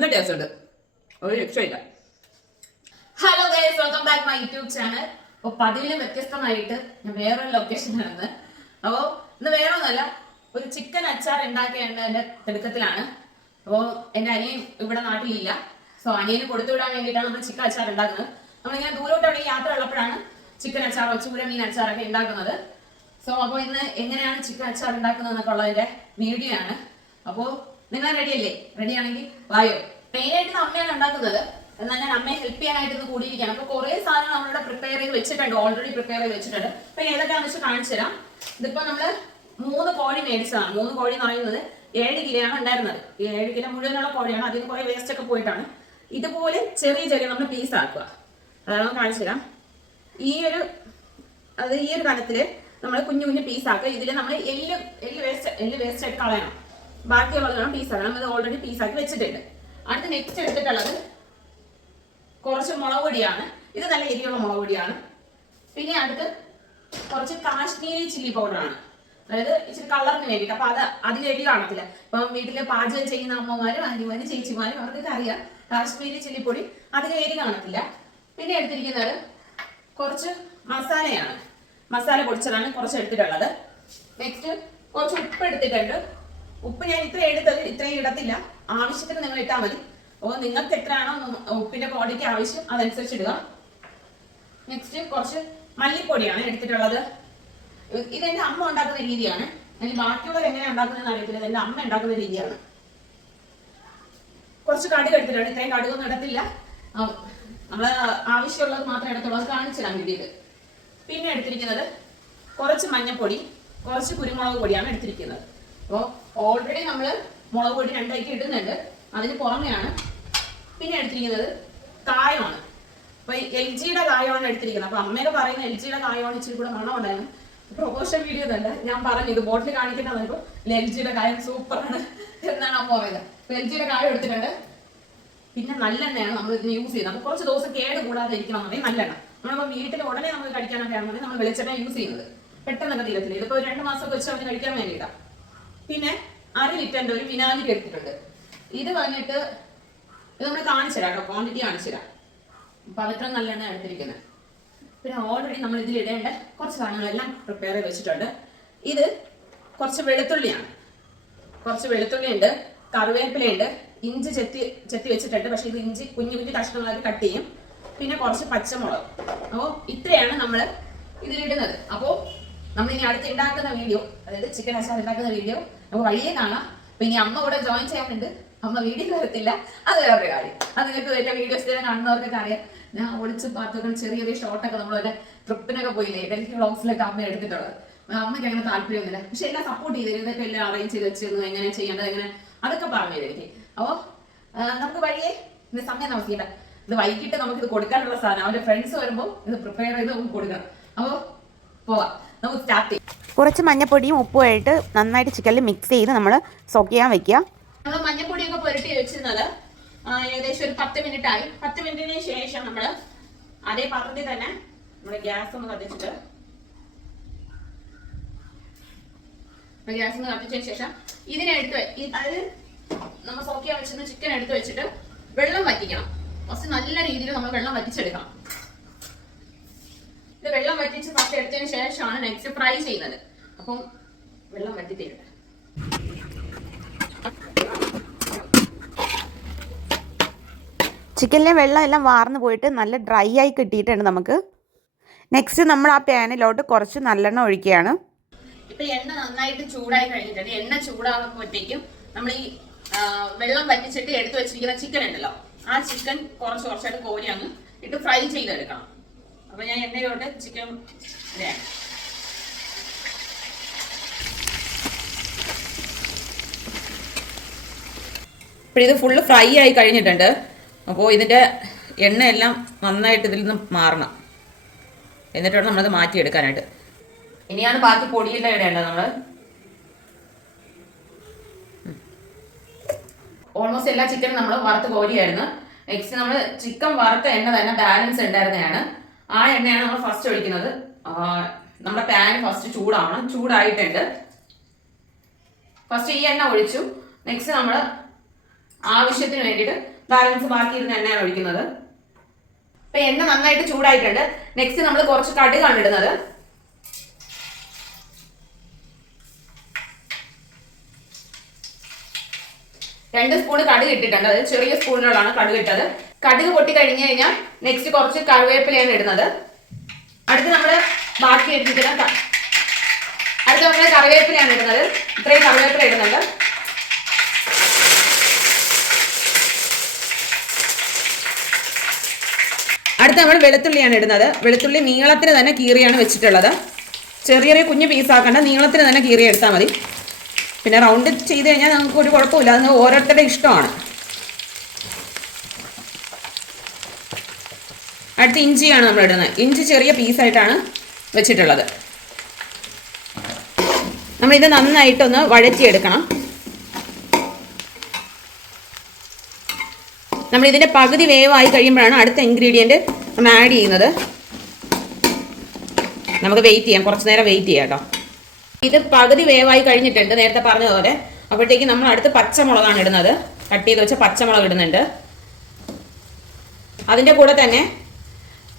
നല്ല ടേസ്റ്റ് ഉണ്ട്, ഒരു രക്ഷയില്ല. Hello guys, welcome back my YouTube channel. അപ്പോൾ പതിവിലും വ്യത്യസ്തമായിട്ട് ഞാൻ വേറൊരു ലൊക്കേഷനിലാണ്. അപ്പോൾ ഇന്ന് വേറെ ഒന്നല്ല, ഒരു ചിക്കൻ അച്ചാർ ഉണ്ടാക്കേണ്ടതിന്റെ തിടുക്കത്തിലാണ്. അപ്പോൾ എൻ്റെ അനിയൻ ഇവിടെ നാട്ടിലില്ല. സോ അനിയന് കൊടുത്തു വിടാൻ വേണ്ടിയിട്ടാണ് നമ്മൾ ചിക്കൻ അച്ചാർ ഉണ്ടാക്കുന്നത്. നമ്മളിങ്ങനെ ദൂരോട്ട് അവിടെ യാത്ര ഉള്ളപ്പോഴാണ് ചിക്കൻ അച്ചാർ, ഒച്ചുപുഴ മീൻ അച്ചാറൊക്കെ ഉണ്ടാക്കുന്നത്. സോ അപ്പോൾ ഇന്ന് എങ്ങനെയാണ് ചിക്കൻ അച്ചാർ ഉണ്ടാക്കുന്നത് എന്നൊക്കെ ഉള്ളതിന്റെ വീഡിയോ ആണ്. അപ്പോൾ നിങ്ങൾ റെഡിയല്ലേ? റെഡി ആണെങ്കിൽ വായോ. മെയിനായിട്ട് അമ്മയാണ് ഉണ്ടാക്കുന്നത്, എന്നാൽ ഞാൻ അമ്മയെ ഹെൽപ്പ് ചെയ്യാനായിട്ട് ഇന്ന് കൂടിയിരിക്കുകയാണ്. അപ്പോൾ കുറേ സാധനം നമ്മളിവിടെ പ്രിപ്പയർ ചെയ്ത് വെച്ചിട്ടുണ്ട്, ഓൾറെഡി പ്രിപ്പയർ ചെയ്ത് വെച്ചിട്ടുണ്ട്. അപ്പോൾ ഏതൊക്കെയാണെന്ന് വെച്ച് കാണിച്ചു തരാം. ഇതിപ്പോൾ നമ്മൾ 3 കോഴി മേടിച്ചതാണ്. 3 കോഴി എന്ന് പറയുന്നത് 7 കിലോയാണ് ഉണ്ടായിരുന്നത്. ഈ 7 കിലോ മുഴുവനുള്ള കോഴിയാണ്. അതിന് കുറേ വേസ്റ്റ് ഒക്കെ പോയിട്ടാണ്. ഇതുപോലെ ചെറിയ ചെറിയ നമ്മൾ പീസ് ആക്കുക. അതാണ് കാണിച്ചു തരാം. ഈ ഒരു കനത്തില് നമ്മൾ കുഞ്ഞു കുഞ്ഞു പീസാക്കുക. ഇതിൽ നമ്മൾ എല്ല് വേസ്റ്റ് ആയിട്ട് കളയണം. ബാക്കിയുള്ളതാണ് പീസാക്കണം. ഇത് ഓൾറെഡി പീസാക്കി വെച്ചിട്ടുണ്ട്. അടുത്ത് നെക്സ്റ്റ് എടുത്തിട്ടുള്ളത് കുറച്ച് മുളക് പൊടിയാണ്. ഇത് നല്ല എരിയുള്ള മുളക് പൊടിയാണ്. പിന്നെ അടുത്ത് കുറച്ച് കാശ്മീരി ചില്ലി പൗഡറാണ്, അതായത് ഇച്ചിരി കളറിന് വേണ്ടിയിട്ട്. അപ്പൊ അതിന് എരി കാണത്തില്ല. ഇപ്പം വീട്ടില് പാചകം ചെയ്യുന്ന അമ്മമാരും ആന്റിമാരും ചേച്ചിമാരും അവർക്കൊക്കെ അറിയാം, കാശ്മീരി ചില്ലിപ്പൊടി അധികം എരി കാണത്തില്ല. പിന്നെ എടുത്തിരിക്കുന്നത് കുറച്ച് മസാലയാണ്, മസാല പൊടിച്ചതാണ് കുറച്ച് എടുത്തിട്ടുള്ളത്. നെക്സ്റ്റ് കുറച്ച് ഉപ്പ് എടുത്തിട്ടുണ്ട്. ഉപ്പ് ഞാൻ ഇത്രയും ഇടത്തില്ല, ആവശ്യത്തിന് നിങ്ങൾ ഇട്ടാൽ മതി. അപ്പോൾ നിങ്ങൾക്ക് എത്രയാണോ ഉപ്പിന്റെ ക്വാണ്ടിറ്റി ആവശ്യം അതനുസരിച്ച് ഇടുക. നെക്സ്റ്റ് കുറച്ച് മല്ലിപ്പൊടിയാണ് എടുത്തിട്ടുള്ളത്. ഇതെന്റെ അമ്മ ഉണ്ടാക്കുന്ന രീതിയാണ്. എനിക്ക് ബാക്കിയുള്ളത് എങ്ങനെയാണ് ഉണ്ടാക്കുന്നതെന്ന് അറിയത്തില്ല, ഇതെന്റെ അമ്മ ഉണ്ടാക്കുന്ന രീതിയാണ്. കുറച്ച് കടുക് എടുത്തിട്ടുണ്ട്. ഇത്രയും കടുകൊന്നും ഇടത്തില്ല, നമ്മള് ആവശ്യമുള്ളത് മാത്രമേ എടുത്തുള്ളൂ. അത് കാണിച്ചിടാൻ വേണ്ടിയിട്ട്. പിന്നെ എടുത്തിരിക്കുന്നത് കുറച്ച് മഞ്ഞൾപ്പൊടി, കുറച്ച് കുരുമുളക് പൊടിയാണ് എടുത്തിരിക്കുന്നത്. അപ്പോൾ ഓൾറെഡി നമ്മൾ മുളക് പൊടി 2 കൈക്ക് ഇടുന്നുണ്ട്, അതിന് പുറമെയാണ്. പിന്നെ എടുത്തിരിക്കുന്നത് കായമാണ്. അപ്പൊ LGയുടെ കായമാണ് എടുത്തിരിക്കുന്നത്. അപ്പൊ അമ്മയൊക്കെ പറയുന്ന LGയുടെ കായമാണ് ഇച്ചിരി കൂടെ മണം ഉണ്ടായിരുന്നു. പ്രൊമോഷൻ വീഡിയോ തന്നെ ഞാൻ പറഞ്ഞു, ഇത് ബോട്ടിൽ കാണിക്കേണ്ടത് LGയുടെ കായം സൂപ്പറാണ് എന്നാണ് അമ്മ പറയുന്നത്. അപ്പൊ LGയുടെ കായം എടുത്തിട്ടുണ്ട്. പിന്നെ നല്ലെണ്ണയാണ് നമ്മൾ ഇതിന് യൂസ് ചെയ്യുന്നത്. അപ്പൊ കുറച്ച് ദിവസം കേട് കൂടാതെ ഇരിക്കണം എന്നുണ്ടെങ്കിൽ നല്ലെണ്ണ. നമ്മളിപ്പോൾ വീട്ടിൽ ഉടനെ നമുക്ക് കഴിക്കാനൊക്കെ ആണെന്നുണ്ടെങ്കിൽ നമ്മൾ വെളിച്ചെണ്ണ യൂസ് ചെയ്യുന്നത്, പെട്ടെന്നൊക്കെ തീരത്തില്ല. ഇതിപ്പോ 2 മാസമൊക്കെ വെച്ച് അവന് കഴിക്കാൻ വേണ്ടിയിട്ടാണ്. പിന്നെ 1/2 ലിറ്ററിന്റെ ഒരു വിനാഗിരി എടുത്തിട്ടുണ്ട്. ഇത് വന്നിട്ട് ഇത് നമ്മൾ കാണിച്ചുതരാം കേട്ടോ, ക്വാണ്ടിറ്റി കാണിച്ചുതരാം. അപ്പൊ അത്ര നല്ലെണ്ണ എടുത്തിരിക്കുന്നത്. പിന്നെ ഓൾറെഡി നമ്മൾ ഇതിൽ ഇടേണ്ട കുറച്ച് സാധനങ്ങളെല്ലാം പ്രിപ്പയർ ചെയ്ത് വെച്ചിട്ടുണ്ട്. ഇത് കുറച്ച് വെളുത്തുള്ളിയാണ്, കുറച്ച് വെളുത്തുള്ളിയുണ്ട്, കറിവേപ്പിലയുണ്ട്, ഇഞ്ചി ചെത്തി വെച്ചിട്ടുണ്ട്. പക്ഷെ ഇത് ഇഞ്ചി കുഞ്ഞു കുഞ്ഞു കഷ്ണങ്ങളായിട്ട് കട്ട് ചെയ്യും. പിന്നെ കുറച്ച് പച്ചമുളക്. അപ്പോൾ ഇത്രയാണ് നമ്മൾ ഇതിലിടുന്നത്. അപ്പോൾ നമ്മൾ ഇനി അടുത്ത് ഉണ്ടാക്കുന്ന വീഡിയോ, അതായത് ചിക്കൻ അച്ചാർ ഉണ്ടാക്കുന്ന വീഡിയോ നമുക്ക് വഴിയേ കാണാം. അപ്പൊ ഇനി അമ്മ കൂടെ ജോയിൻ ചെയ്യാനുണ്ട്. അമ്മ വീഡിയോ വരത്തില്ല, അത് വേറൊരു കാര്യം. അത് നിങ്ങൾക്ക് എന്റെ വീഡിയോസ് കാണുന്നവർക്കൊക്കെ അറിയാം. ഞാൻ ഒളിച്ച് പാത്രങ്ങൾ ചെറിയ ഷോട്ടൊക്കെ നമ്മളൊരു ട്രിപ്പിനൊക്കെ പോയില്ലേ, ഡൽഹി വ്ളോഗ്സിലൊക്കെ അമ്മ എടുത്തിട്ടുള്ളത്. അമ്മയ്ക്ക് അങ്ങനെ താല്പര്യമൊന്നുമില്ല, പക്ഷെ എല്ലാം സപ്പോർട്ട് ചെയ്തിരുന്നു. ഇതൊക്കെ എല്ലാം അറേഞ്ച് ചെയ്ത് വെച്ചിരുന്നു, എങ്ങനെ ചെയ്യേണ്ടത് എങ്ങനെ അതൊക്കെ പറഞ്ഞു തരും എനിക്ക്. അപ്പോൾ നമുക്ക് വഴിയേ ഇന്ന് സമയം താമസിക്കണ്ട. ഇത് വൈകിട്ട് നമുക്കിത് കൊടുക്കാനുള്ള സാധനം, അവരുടെ ഫ്രണ്ട്സ് വരുമ്പോൾ ഇത് പ്രിപ്പയർ ചെയ്ത് നമുക്ക് കൊടുക്കണം. അപ്പോൾ പോവാം, നമുക്ക് സ്റ്റാർട്ട് ചെയ്യാം. കുറച്ച് മഞ്ഞപ്പൊടിയും ഉപ്പുമായിട്ട് നന്നായിട്ട് ചിക്കനിൽ മിക്സ് ചെയ്ത് നമ്മൾ സോക്ക് ചെയ്യാൻ വെക്കുക. നമ്മൾ മഞ്ഞപ്പൊടിയൊക്കെ പുരട്ടി വെച്ചിരുന്നത് ഏകദേശം ഒരു 10 മിനിറ്റ് ആയി. 10 മിനിറ്റിന് ശേഷം നമ്മൾ അതേ പാത്രത്തിൽ തന്നെ നമ്മൾ ഗ്യാസ് ഒന്ന് കത്തിച്ചിട്ട്, ഗ്യാസ് കത്തിച്ചതിന് ശേഷം ഇതിനെടുത്ത്, അതായത് നമ്മൾ സോക്ക് ചെയ്യാൻ വെച്ചിരുന്ന ചിക്കൻ എടുത്ത് വെച്ചിട്ട് വെള്ളം വറ്റിക്കണം. ഫസ്റ്റ് നല്ല രീതിയിൽ നമ്മൾ വെള്ളം വറ്റിച്ചെടുക്കണം. ഇത് വെള്ളം വറ്റിച്ച് ഫസ്റ്റ് എടുത്തതിന് ശേഷമാണ് നെക്സ്റ്റ് ഫ്രൈ ചെയ്യുന്നത്. അപ്പം വെള്ളം വറ്റിത്തരുന്നത്. ചിക്കനിലെ വെള്ളം എല്ലാം വാർന്നു പോയിട്ട് നല്ല ഡ്രൈ ആയി കിട്ടിയിട്ടുണ്ട് നമുക്ക്. നെക്സ്റ്റ് നമ്മൾ ആ പാനിലോട്ട് കുറച്ച് നല്ലെണ്ണ ഒഴിക്കുകയാണ്. ഇപ്പൊ എണ്ണ നന്നായിട്ട് ചൂടായി കഴിഞ്ഞിട്ടുണ്ട്. എണ്ണ ചൂടാകുമ്പോഴത്തേക്കും നമ്മൾ ഈ വെള്ളം വറ്റിച്ചിട്ട് എടുത്തു വെച്ചിരിക്കുന്ന ചിക്കൻ ഉണ്ടല്ലോ, ആ ചിക്കൻ കുറച്ചായിട്ട് കോരി അങ്ങ് ഇട്ട് ഫ്രൈ ചെയ്തെടുക്കണം. അപ്പൊ ഞാൻ എണ്ണയിലോട്ട് ചിക്കൻ ഇടയാണ്. ഇപ്പം ഇത് ഫുള്ള് ഫ്രൈ ആയി കഴിഞ്ഞിട്ടുണ്ട്. അപ്പോൾ ഇതിൻ്റെ എണ്ണയെല്ലാം നന്നായിട്ട് ഇതിൽ നിന്ന് മാറണം. എന്നിട്ടാണ് നമ്മളത് മാറ്റിയെടുക്കാനായിട്ട്. ഇനിയാണ് ബാക്കി പൊടിയെല്ലാം ഇടേണ്ടത്. നമ്മൾ ഓൾമോസ്റ്റ് എല്ലാ ചിക്കനും നമ്മൾ വറുത്ത് കോരിയായിരുന്നു. നെക്സ്റ്റ് നമ്മൾ ചിക്കൻ വറുത്ത എണ്ണ തന്നെ ബാലൻസ് ഉണ്ടായിരുന്നതാണ്. ആ എണ്ണയാണ് നമ്മൾ ഫസ്റ്റ് ഒഴിക്കുന്നത്. നമ്മുടെ പാൻ ഫസ്റ്റ് ചൂടാവണം. ചൂടായിട്ടുണ്ട്. ഫസ്റ്റ് ഈ എണ്ണ ഒഴിച്ചു. നെക്സ്റ്റ് നമ്മൾ ആവശ്യത്തിന് വേണ്ടിയിട്ട് ബാലൻസ് ബാക്കി ഇരുന്ന എണ്ണയാണ് ഒഴിക്കുന്നത്. അപ്പൊ എണ്ണ നന്നായിട്ട് ചൂടായിട്ടുണ്ട്. നെക്സ്റ്റ് നമ്മൾ കുറച്ച് കടുകാണ് ഇടുന്നത്. രണ്ട് സ്പൂൺ കടുക് ഇട്ടിട്ടുണ്ട്. അത് ചെറിയ സ്പൂണിലാണ് കടുക് ഇട്ടത്. കടുക് പൊട്ടി കഴിഞ്ഞ് കഴിഞ്ഞാൽ നെക്സ്റ്റ് കുറച്ച് കറിവേപ്പിലയാണ് ഇടുന്നത്. അടുത്ത് നമ്മൾ ബാക്കി ഇട്ടിട്ട് അടുത്ത് നമ്മൾ കറിവേപ്പിലയാണ് ഇടുന്നത്. ഇത്രയും കറിവേപ്പില ഇടുന്നുണ്ട്. അടുത്ത് നമ്മൾ വെളുത്തുള്ളിയാണ് ഇടുന്നത്. വെളുത്തുള്ളി നീളത്തിന് തന്നെ കീറിയാണ് വെച്ചിട്ടുള്ളത്. ചെറിയ ചെറിയ കുഞ്ഞു പീസാക്കണ്ട, നീളത്തിന് തന്നെ കീറി എടുത്താൽ മതി. പിന്നെ റൗണ്ട് ചെയ്ത് കഴിഞ്ഞാൽ നമുക്ക് ഒരു കുഴപ്പമില്ല, അത് ഓരോരുത്തരുടെ ഇഷ്ടമാണ്. അടുത്ത് ഇഞ്ചിയാണ് നമ്മൾ ഇടുന്നത്. ഇഞ്ചി ചെറിയ പീസായിട്ടാണ് വെച്ചിട്ടുള്ളത്. നമ്മളിത് നന്നായിട്ടൊന്ന് വഴറ്റിയെടുക്കണം. നമ്മളിതിൻ്റെ പകുതി വേവായി കഴിയുമ്പോഴാണ് അടുത്ത ഇൻഗ്രീഡിയൻറ്റ് നമ്മൾ ആഡ് ചെയ്യുന്നത്. നമുക്ക് വെയിറ്റ് ചെയ്യാം, കുറച്ച് നേരം വെയിറ്റ് ചെയ്യാം കേട്ടോ. ഇത് പകുതി വേവായി കഴിഞ്ഞിട്ടുണ്ട്, നേരത്തെ പറഞ്ഞതുപോലെ. അപ്പോഴത്തേക്ക് നമ്മൾ അടുത്ത് പച്ചമുളകാണ് ഇടുന്നത്. കട്ട് ചെയ്ത് വെച്ച പച്ചമുളക് ഇടുന്നുണ്ട്. അതിൻ്റെ കൂടെ തന്നെ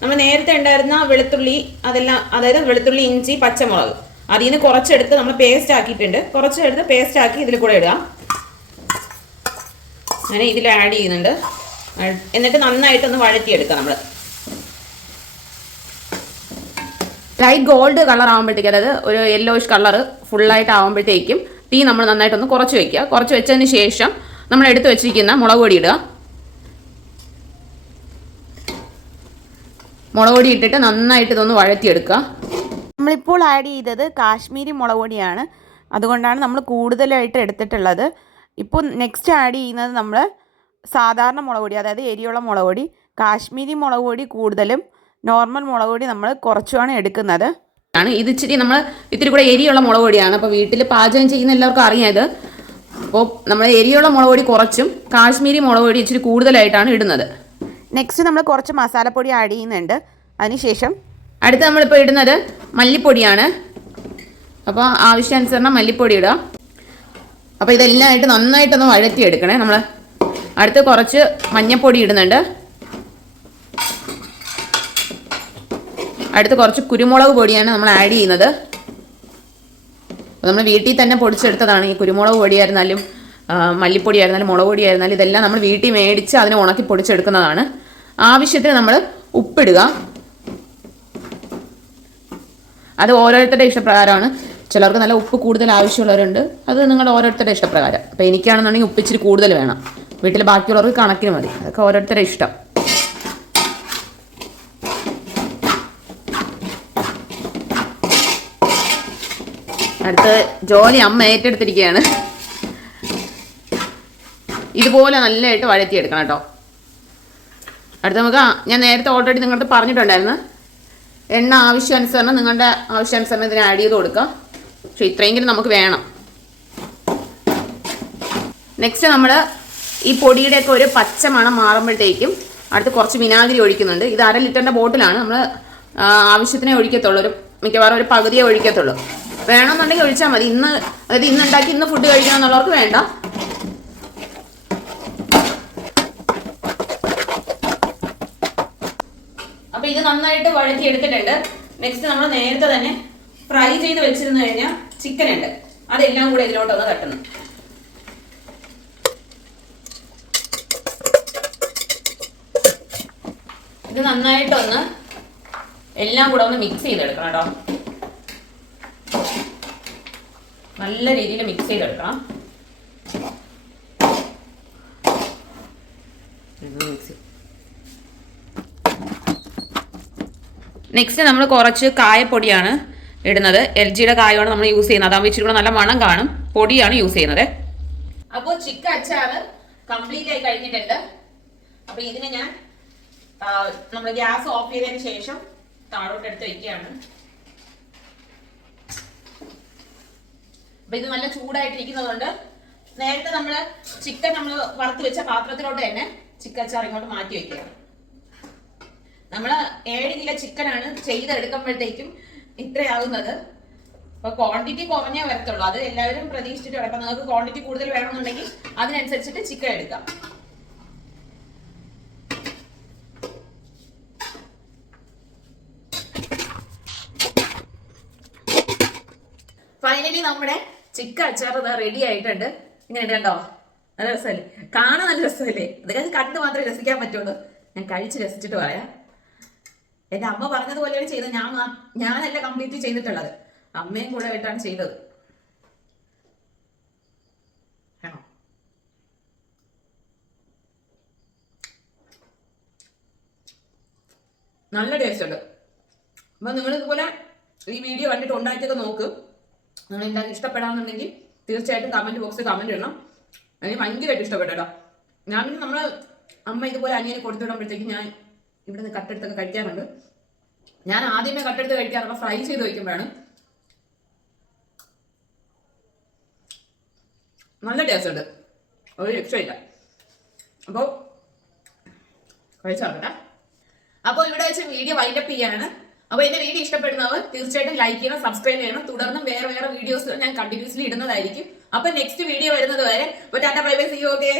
നമ്മൾ നേരത്തെ ഉണ്ടായിരുന്ന വെളുത്തുള്ളി അതെല്ലാം, അതായത് വെളുത്തുള്ളി, ഇഞ്ചി, പച്ചമുളക്, അതിൽ നിന്ന് കുറച്ചെടുത്ത് നമ്മൾ പേസ്റ്റ് ആക്കിയിട്ടുണ്ട്. കുറച്ചെടുത്ത് പേസ്റ്റ് ആക്കി ഇതിൽ കൂടെ ഇടുക. അങ്ങനെ ഇതിൽ ആഡ് ചെയ്യുന്നുണ്ട്. എന്നിട്ട് നന്നായിട്ടൊന്ന് വഴറ്റിയെടുക്കുക. നമ്മൾ ലൈറ്റ് ഗോൾഡ് കളർ ആകുമ്പോഴത്തേക്കും, അതായത് ഒരു യെല്ലോയിഷ് കളർ ഫുള്ളായിട്ട് ആകുമ്പോഴത്തേക്കും തീ നമ്മൾ നന്നായിട്ടൊന്ന് കുറച്ച് വയ്ക്കുക. കുറച്ച് വെച്ചതിന് ശേഷം നമ്മൾ എടുത്ത് വെച്ചിരിക്കുന്ന മുളക് പൊടി ഇടുക. മുളക് പൊടി ഇട്ടിട്ട് നന്നായിട്ട് ഇതൊന്ന് വഴറ്റിയെടുക്കുക. നമ്മളിപ്പോൾ ആഡ് ചെയ്തത് കാശ്മീരി മുളക് പൊടിയാണ്. അതുകൊണ്ടാണ് നമ്മൾ കൂടുതലായിട്ട് എടുത്തിട്ടുള്ളത്. ഇപ്പോൾ നെക്സ്റ്റ് ആഡ് ചെയ്യുന്നത് നമ്മൾ സാധാരണ മുളക് പൊടി, അതായത് എരിയുള്ള മുളക് പൊടി. കാശ്മീരി മുളക് പൊടി കൂടുതലും, നോർമൽ മുളക് പൊടി നമ്മൾ കുറച്ചുമാണ് എടുക്കുന്നത്. ഇത് ഇച്ചിരി നമ്മൾ ഇത്തിരി കൂടെ എരിയുള്ള മുളക് പൊടിയാണ്. അപ്പോൾ വീട്ടിൽ പാചകം ചെയ്യുന്ന എല്ലാവർക്കും അറിയാം ഇത്. അപ്പോൾ നമ്മൾ എരിയുള്ള മുളക് പൊടി കുറച്ചും കാശ്മീരി മുളക് പൊടി ഇച്ചിരി കൂടുതലായിട്ടാണ് ഇടുന്നത്. നെക്സ്റ്റ് നമ്മൾ കുറച്ച് മസാലപ്പൊടി ആഡ് ചെയ്യുന്നുണ്ട്. അതിനുശേഷം അടുത്ത് നമ്മളിപ്പോൾ ഇടുന്നത് മല്ലിപ്പൊടിയാണ്. അപ്പോൾ ആവശ്യാനുസരണം മല്ലിപ്പൊടി ഇടുക. അപ്പോൾ ഇതെല്ലാം ആയിട്ട് നന്നായിട്ടൊന്ന് വഴറ്റിയെടുക്കണേ. നമ്മൾ അടുത്ത് കുറച്ച് മഞ്ഞൾപ്പൊടി ഇടുന്നുണ്ട്. അടുത്ത് കുറച്ച് കുരുമുളക് പൊടിയാണ് നമ്മൾ ആഡ് ചെയ്യുന്നത്. നമ്മൾ വീട്ടിൽ തന്നെ പൊടിച്ചെടുത്തതാണ്. ഈ കുരുമുളക് പൊടിയായിരുന്നാലും മല്ലിപ്പൊടി ആയിരുന്നാലും മുളക് പൊടി ആയിരുന്നാലും ഇതെല്ലാം നമ്മൾ വീട്ടിൽ മേടിച്ച് അതിനെ ഉണക്കി പൊടിച്ചെടുക്കുന്നതാണ്. ആവശ്യത്തിന് നമ്മൾ ഉപ്പിടുക. അത് ഓരോരുത്തരുടെ ഇഷ്ടപ്രകാരമാണ്. ചിലർക്ക് നല്ല ഉപ്പ് കൂടുതൽ ആവശ്യമുള്ളവരുണ്ട്. അത് നിങ്ങളുടെ ഓരോരുത്തരുടെ ഇഷ്ടപ്രകാരം. അപ്പോൾ എനിക്കാണെന്നുണ്ടെങ്കിൽ ഉപ്പ് ഇച്ചിരി കൂടുതൽ വേണം. വീട്ടിൽ ബാക്കിയുള്ളവർക്ക് കണക്കിന് മതി. അതൊക്കെ ഓരോരുത്തരുടെ ഇഷ്ടം. അടുത്ത് ജോലി അമ്മ ഏറ്റെടുത്തിരിക്കുകയാണ്. ഇതുപോലെ നല്ലതായിട്ട് വഴറ്റിയെടുക്കണം കേട്ടോ. അടുത്ത് നമുക്ക് ഞാൻ നേരത്തെ ഓൾറെഡി നിങ്ങളുടെ പറഞ്ഞിട്ടുണ്ടായിരുന്നു, എണ്ണ ആവശ്യാനുസരണം നിങ്ങളുടെ ആവശ്യാനുസരണം ഇതിന് ആഡ് ചെയ്ത് കൊടുക്കുക. പക്ഷെ ഇത്രയെങ്കിലും നമുക്ക് വേണം. നെക്സ്റ്റ് നമ്മൾ ഈ പൊടിയുടെയൊക്കെ ഒരു പച്ച മണം മാറുമ്പോഴത്തേക്കും അടുത്ത് കുറച്ച് വിനാഗിരി ഒഴിക്കുന്നുണ്ട്. ഇത് 1/2 ലിറ്ററിൻ്റെ ബോട്ടിലാണ്. നമ്മൾ ആവശ്യത്തിനേ ഒഴിക്കത്തുള്ളൂ. മിക്കവാറും ഒരു പകുതിയേ ഒഴിക്കത്തുള്ളൂ. വേണമെന്നുണ്ടെങ്കിൽ ഒഴിച്ചാൽ മതി. അതായത് ഇന്നുണ്ടാക്കി ഇന്ന് ഫുഡ് കഴിക്കണം എന്നുള്ളവർക്ക് വേണ്ട. അപ്പോൾ ഇത് നന്നായിട്ട് വഴറ്റി എടുത്തിട്ടുണ്ട്. നെക്സ്റ്റ് നമ്മൾ നേരത്തെ തന്നെ ഫ്രൈ ചെയ്ത് വെച്ചിരുന്നു കഴിഞ്ഞാൽ ചിക്കൻ ഉണ്ട്, അതെല്ലാം കൂടെ ഇതിലോട്ടൊന്ന് തട്ടുന്നു. ഇത് നന്നായിട്ടൊന്ന് എല്ലാം കൂടെ ഒന്ന് മിക്സ് ചെയ്തെടുക്കണം കേട്ടോ. നല്ല രീതിയിൽ മിക്സ് ചെയ്തെടുക്കണം. നെക്സ്റ്റ് നമ്മൾ കുറച്ച് കായപ്പൊടിയാണ് ഇടുന്നത്. LG കായമാണ് നമ്മൾ യൂസ് ചെയ്യുന്നത്. അതാകുമ്പോൾ ഇച്ചിരി കൂടെ നല്ല മണം കാണും. പൊടിയാണ് യൂസ് ചെയ്യുന്നത്. അപ്പോൾ ചിക്കൻ അച്ചാർ കംപ്ലീറ്റ് ആയി കഴിഞ്ഞിട്ടുണ്ട്. അപ്പോൾ ഇതിനെ ഞാൻ നമ്മൾ ഗ്യാസ് ഓഫ് ചെയ്തതിന് ശേഷം താഴോട്ട് എടുത്ത് വെക്കുകയാണ്. അപ്പൊ ഇത് നല്ല ചൂടായിട്ടിരിക്കുന്നതുകൊണ്ട് നേരത്തെ നമ്മൾ ചിക്കൻ നമ്മൾ വറുത്ത് വെച്ച പാത്രത്തിലോട്ട് തന്നെ ചിക്കൻ അച്ചാർ ഇങ്ങോട്ട് മാറ്റി വെക്കുകയാണ്. നമ്മൾ 7 കിലോ ചിക്കനാണ് ചെയ്തെടുക്കുമ്പോഴത്തേക്കും ഇത്രയാകുന്നത്. അപ്പൊ ക്വാണ്ടിറ്റി കുറഞ്ഞേ വരത്തുള്ളൂ. അത് എല്ലാവരും പ്രതീക്ഷിച്ചിട്ട് വേണം. അപ്പൊ നിങ്ങൾക്ക് ക്വാണ്ടിറ്റി കൂടുതൽ വേണമെന്നുണ്ടെങ്കിൽ അതിനനുസരിച്ചിട്ട് ചിക്കൻ എടുക്കാം. ഫൈനലി നമ്മുടെ ചിക്കൻ അച്ചാർ റെഡി ആയിട്ടുണ്ട്. ഇങ്ങനെ കണ്ടോ, നല്ല രസമല്ലേ, കാണാൻ നല്ല രസമല്ലേ. അതൊക്കെ കണ്ട് മാത്രമേ രസിക്കാൻ പറ്റുള്ളൂ. ഞാൻ കഴിച്ച് രസിച്ചിട്ട് പറയാം. എന്റെ അമ്മ പറഞ്ഞതുപോലെയാണ് ചെയ്തത്. ഞാനല്ല കംപ്ലീറ്റ് ചെയ്തിട്ടുള്ളത്, അമ്മയും കൂടെ ആയിട്ടാണ് ചെയ്തത്. ആണോ? നല്ല ടേസ്റ്റ് ഉണ്ട്. അപ്പൊ നിങ്ങൾ ഇതുപോലെ ഈ വീഡിയോ കണ്ടിട്ട് ഉണ്ടാക്കിയൊക്കെ നോക്ക്. നിങ്ങൾ ഉണ്ടാക്കി ഇഷ്ടപ്പെടാമെന്നുണ്ടെങ്കിൽ തീർച്ചയായിട്ടും കമന്റ് ബോക്സിൽ കമന്റ് ഇടണം. എനിക്ക് ഭയങ്കരമായിട്ട് ഇഷ്ടപ്പെട്ടു. ഞാൻ നമ്മള് അമ്മ ഇതുപോലെ അനിയനെ കൊടുത്തിടുമ്പോഴത്തേക്ക് ഞാൻ ഇവിടെ നിന്ന് കട്ടെടുത്തൊക്കെ കഴിക്കാറുണ്ട്. ഞാൻ ആദ്യമേ കട്ടെടുത്ത് കഴിക്കാറുള്ള ഫ്രൈ ചെയ്ത് വയ്ക്കുമ്പോഴാണ്. നല്ല ടേസ്റ്റ് ഉണ്ട്, ഒരു രക്ഷയില്ല. അപ്പോൾ കഴിച്ചോട്ടെ. അപ്പോൾ ഇവിടെ വെച്ച് വീഡിയോ വൈൻഡപ്പ് ചെയ്യാണ്. അപ്പോൾ എന്റെ വീഡിയോ ഇഷ്ടപ്പെടുന്നവർ തീർച്ചയായിട്ടും ലൈക്ക് ചെയ്യണം, സബ്സ്ക്രൈബ് ചെയ്യണം. തുടർന്നും വേറെ വീഡിയോസ് ഞാൻ കണ്ടിന്യൂസ്ലി ഇടുന്നതായിരിക്കും. അപ്പൊ നെക്സ്റ്റ് വീഡിയോ വരുന്നത് വരെ tata bye bye, see you. Okay.